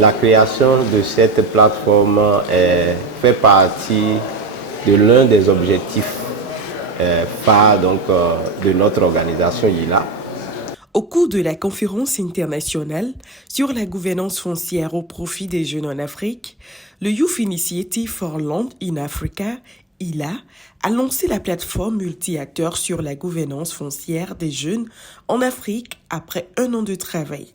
La création de cette plateforme fait partie de l'un des objectifs phares de notre organisation ILA. Au cours de la conférence internationale sur la gouvernance foncière au profit des jeunes en Afrique, le Youth Initiative for Land in Africa, ILA, a lancé la plateforme multi-acteurs sur la gouvernance foncière des jeunes en Afrique après 1 an de travail.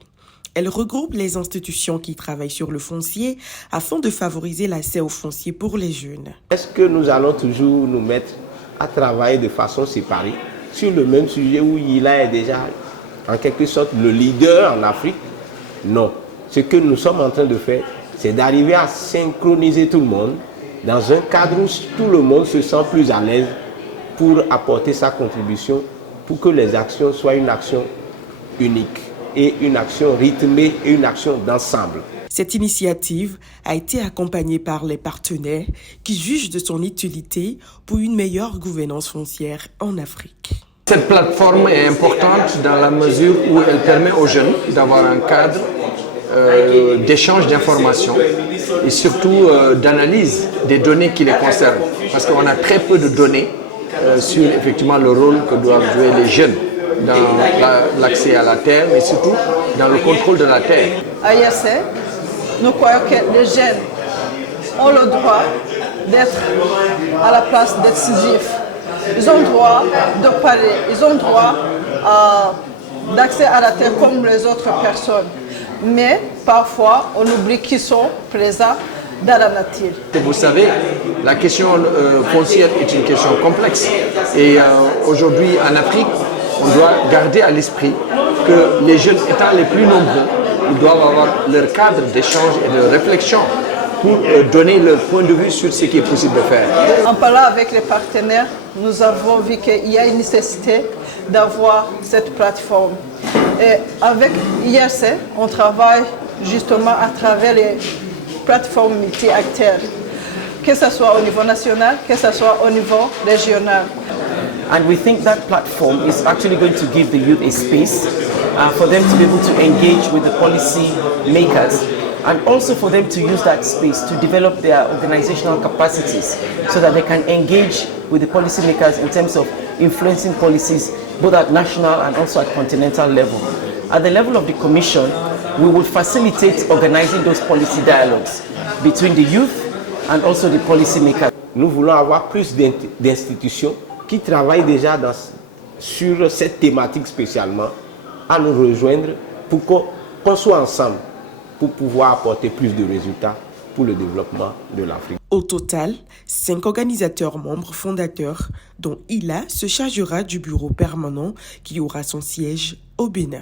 Elle regroupe les institutions qui travaillent sur le foncier afin de favoriser l'accès au foncier pour les jeunes. Est-ce que nous allons toujours nous mettre à travailler de façon séparée sur le même sujet où ILA est déjà en quelque sorte le leader en Afrique? Non. Ce que nous sommes en train de faire, c'est d'arriver à synchroniser tout le monde dans un cadre où tout le monde se sent plus à l'aise pour apporter sa contribution, pour que les actions soient une action unique et une action rythmée et une action d'ensemble. Cette initiative a été accompagnée par les partenaires qui jugent de son utilité pour une meilleure gouvernance foncière en Afrique. Cette plateforme est importante dans la mesure où elle permet aux jeunes d'avoir un cadre d'échange d'informations et surtout d'analyse des données qui les concernent. Parce qu'on a très peu de données sur effectivement le rôle que doivent jouer les jeunes dans l'accès à la terre, mais surtout dans le contrôle de la terre. À IRC, nous croyons que les jeunes ont le droit d'être à la place décisif. Ils ont le droit de parler, ils ont le droit d'accès à la terre comme les autres personnes. Mais parfois, on oublie qu'ils sont présents dans la nature. Vous savez, la question foncière est une question complexe. Et aujourd'hui, en Afrique, on doit garder à l'esprit que les jeunes étant les plus nombreux, ils doivent avoir leur cadre d'échange et de réflexion pour donner leur point de vue sur ce qui est possible de faire. En parlant avec les partenaires, nous avons vu qu'il y a une nécessité d'avoir cette plateforme. Et avec IRC, on travaille justement à travers les plateformes multi-acteurs, que ce soit au niveau national, que ce soit au niveau régional. And we think that platform is actually going to give the youth a space for them to be able to engage with the policy makers, and also for them to use that space to develop their organizational capacities so that they can engage with the policymakers in terms of influencing policies both at national and also at continental level. At the level of the Commission, we will facilitate organizing those policy dialogues between the youth and also the policymakers. Nous voulons avoir plus d'institutions qui travaillent déjà sur cette thématique spécialement à nous rejoindre pour qu'on soit ensemble pour pouvoir apporter plus de résultats pour le développement de l'Afrique. Au total, 5 organisateurs membres fondateurs, dont ILA se chargera du bureau permanent qui aura son siège au Bénin.